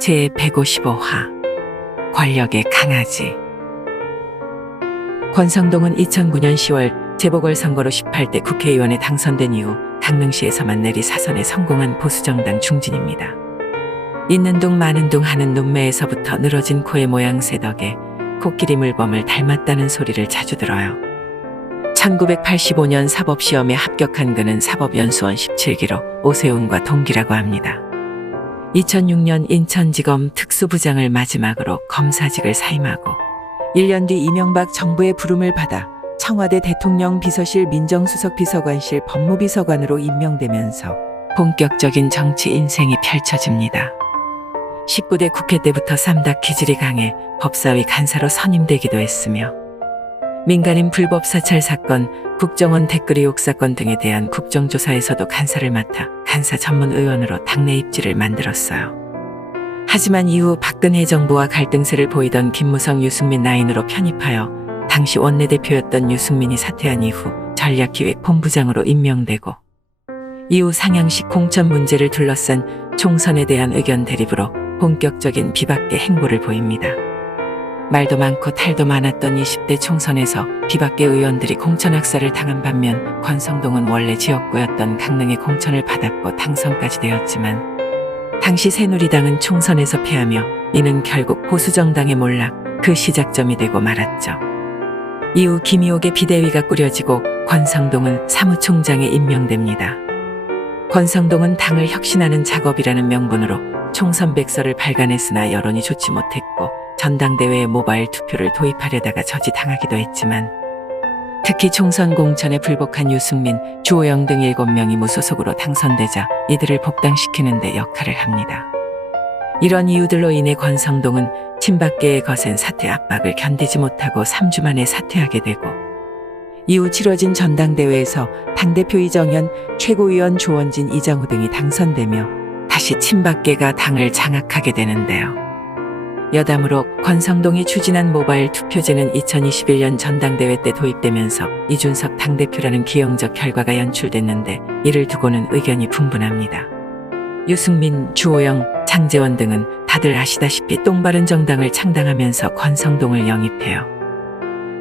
제155화 권력의 강아지. 권성동은 2009년 10월 재보궐선거로 18대 국회의원에 당선된 이후 강릉시에서만 내리 사선에 성공한 보수정당 중진입니다. 있는 둥 마는 둥 하는 눈매에서부터 늘어진 코의 모양새 덕에 코끼리 물범을 닮았다는 소리를 자주 들어요. 1985년 사법시험에 합격한 그는 사법연수원 17기로 오세훈과 동기라고 합니다. 2006년 인천지검 특수부장을 마지막으로 검사직을 사임하고 1년 뒤 이명박 정부의 부름을 받아 청와대 대통령 비서실 민정수석비서관실 법무비서관으로 임명되면서 본격적인 정치 인생이 펼쳐집니다. 19대 국회 때부터 쌈닭 기질이 강해 법사위 간사로 선임되기도 했으며 민간인 불법 사찰 사건, 국정원 댓글 의혹 사건 등에 대한 국정조사에서도 간사를 맡아 간사 전문 의원으로 당내 입지를 만들었어요. 하지만 이후 박근혜 정부와 갈등세를 보이던 김무성, 유승민 라인으로 편입하여 당시 원내대표였던 유승민이 사퇴한 이후 전략기획본부장으로 임명되고 이후 상향식 공천 문제를 둘러싼 총선에 대한 의견 대립으로 본격적인 비박계 행보를 보입니다. 말도 많고 탈도 많았던 20대 총선에서 비박계 의원들이 공천학살을 당한 반면 권성동은 원래 지역구였던 강릉에 공천을 받았고 당선까지 되었지만 당시 새누리당은 총선에서 패하며 이는 결국 보수정당의 몰락, 그 시작점이 되고 말았죠. 이후 김희옥의 비대위가 꾸려지고 권성동은 사무총장에 임명됩니다. 권성동은 당을 혁신하는 작업이라는 명분으로 총선 백서를 발간했으나 여론이 좋지 못했고 전당대회에 모바일 투표를 도입하려다가 저지당하기도 했지만 특히 총선 공천에 불복한 유승민, 주호영 등 7명이 무소속으로 당선되자 이들을 복당시키는 데 역할을 합니다. 이런 이유들로 인해 권성동은 친박계의 거센 사퇴 압박을 견디지 못하고 3주 만에 사퇴하게 되고 이후 치러진 전당대회에서 당대표 이정현, 최고위원 조원진, 이정우 등이 당선되며 다시 친박계가 당을 장악하게 되는데요. 여담으로 권성동이 추진한 모바일 투표제는 2021년 전당대회 때 도입되면서 이준석 당대표라는 기형적 결과가 연출됐는데 이를 두고는 의견이 분분합니다. 유승민, 주호영, 장제원 등은 다들 아시다시피 똥바른 정당을 창당하면서 권성동을 영입해요.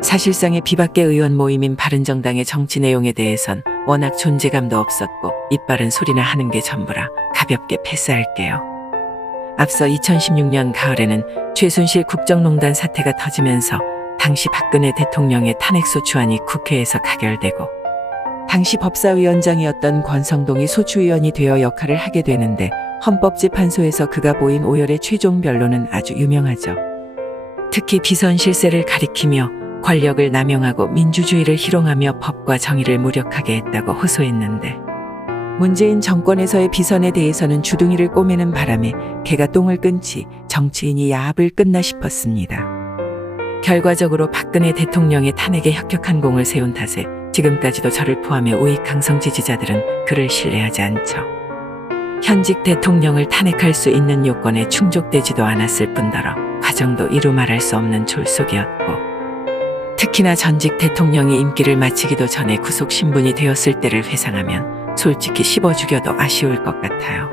사실상의 비박계 의원 모임인 바른정당의 정치 내용에 대해선 워낙 존재감도 없었고 입바른 소리나 하는 게 전부라 가볍게 패스할게요. 앞서 2016년 가을에는 최순실 국정농단 사태가 터지면서 당시 박근혜 대통령의 탄핵소추안이 국회에서 가결되고 당시 법사위원장이었던 권성동이 소추위원이 되어 역할을 하게 되는데 헌법재판소에서 그가 보인 오열의 최종 변론은 아주 유명하죠. 특히 비선 실세를 가리키며 권력을 남용하고 민주주의를 희롱하며 법과 정의를 무력하게 했다고 호소했는데 문재인 정권에서의 비선에 대해서는 주둥이를 꼬매는 바람에 개가 똥을 끊지 정치인이 야합을 끊나 싶었습니다. 결과적으로 박근혜 대통령의 탄핵에 혁혁한 공을 세운 탓에 지금까지도 저를 포함해 우익 강성 지지자들은 그를 신뢰하지 않죠. 현직 대통령을 탄핵할 수 있는 요건에 충족되지도 않았을 뿐더러 과정도 이루 말할 수 없는 졸속이었고 특히나 전직 대통령이 임기를 마치기도 전에 구속 신분이 되었을 때를 회상하면 솔직히 씹어 죽여도 아쉬울 것 같아요.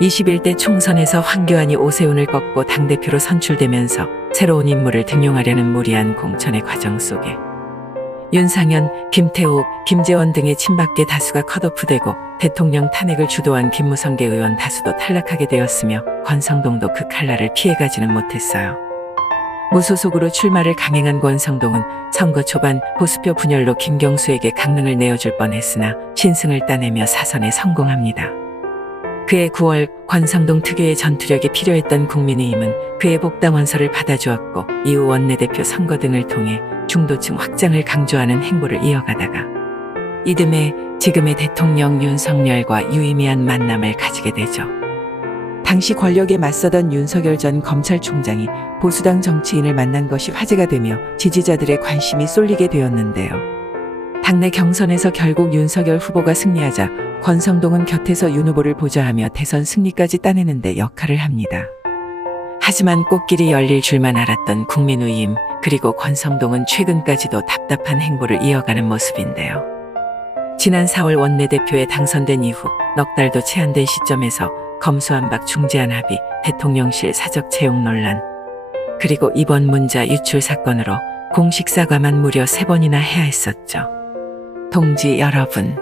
21대 총선에서 황교안이 오세훈을 꺾고 당대표로 선출되면서 새로운 인물을 등용하려는 무리한 공천의 과정 속에 윤상현, 김태욱, 김재원 등의 친박계 다수가 컷오프되고 대통령 탄핵을 주도한 김무성계 의원 다수도 탈락하게 되었으며 권성동도 그 칼날을 피해가지는 못했어요. 무소속으로 출마를 강행한 권성동은 선거 초반 보수표 분열로 김경수에게 강릉을 내어줄 뻔했으나 신승을 따내며 사선에 성공합니다. 그해 9월 권성동 특유의 전투력이 필요했던 국민의힘은 그의 복당 원서를 받아주었고 이후 원내대표 선거 등을 통해 중도층 확장을 강조하는 행보를 이어가다가 이듬해 지금의 대통령 윤석열과 유의미한 만남을 가지게 되죠. 당시 권력에 맞서던 윤석열 전 검찰총장이 보수당 정치인을 만난 것이 화제가 되며 지지자들의 관심이 쏠리게 되었는데요. 당내 경선에서 결국 윤석열 후보가 승리하자 권성동은 곁에서 윤 후보를 보좌하며 대선 승리까지 따내는 데 역할을 합니다. 하지만 꽃길이 열릴 줄만 알았던 국민의힘 그리고 권성동은 최근까지도 답답한 행보를 이어가는 모습인데요. 지난 4월 원내대표에 당선된 이후 넉 달도 채 안 된 시점에서 검수완박 중재안 합의, 대통령실 사적 채용 논란, 그리고 이번 문자 유출 사건으로 공식 사과만 무려 3번이나 해야 했었죠. 동지 여러분,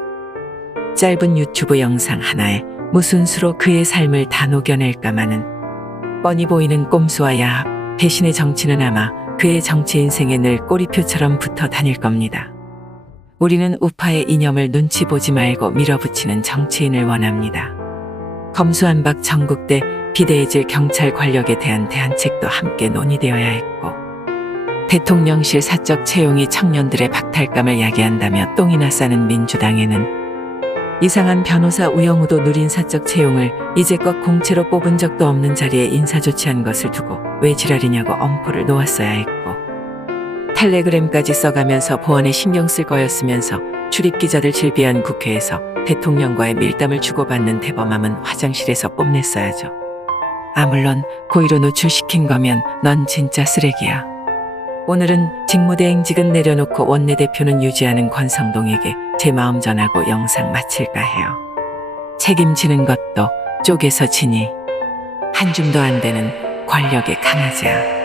짧은 유튜브 영상 하나에 무슨 수로 그의 삶을 다 녹여낼까마는 뻔히 보이는 꼼수와 야합, 배신의 정치는 아마 그의 정치 인생에 늘 꼬리표처럼 붙어 다닐 겁니다. 우리는 우파의 이념을 눈치 보지 말고 밀어붙이는 정치인을 원합니다. 검수완박 전국대 비대해질 경찰 권력에 대한 대안책도 함께 논의되어야 했고, 대통령실 사적 채용이 청년들의 박탈감을 야기한다며 똥이나 싸는 민주당에는 이상한 변호사 우영우도 누린 사적 채용을 이제껏 공채로 뽑은 적도 없는 자리에 인사 조치한 것을 두고 왜 지랄이냐고 엄포를 놓았어야 했고, 텔레그램까지 써가면서 보안에 신경 쓸 거였으면서 출입기자들 질비한 국회에서 대통령과의 밀담을 주고받는 대범함은 화장실에서 뽐냈어야죠. 물론 고의로 노출시킨 거면 넌 진짜 쓰레기야. 오늘은 직무대행직은 내려놓고 원내대표는 유지하는 권성동에게 제 마음 전하고 영상 마칠까 해요. 책임지는 것도 쪼개서 지니 한 줌도 안 되는 권력의 강아지야.